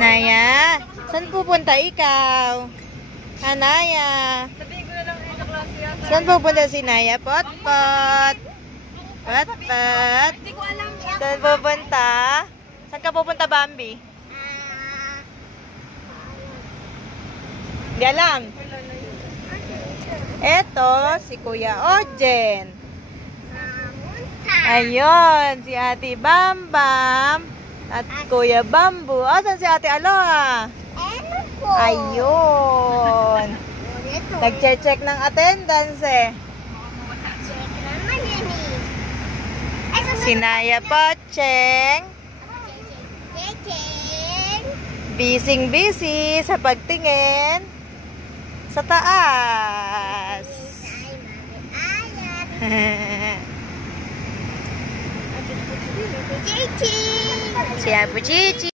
Naya, saan pupunta ikaw? Naya. Saan pupunta si Naya? Pot-pot. Pot-pot. Saan pupunta? Saan ka pupunta, Bambi? Hindi alam. Eto, si Kuya Ojen. Ayun, si Ate Bambam. At Kuya Bambu. Saan si Ate Aloha? Ayun. Nag-check ng attendance eh. Si Naya Pocheng. Busy sa pagtingin sa taas. Si Apo Chichi.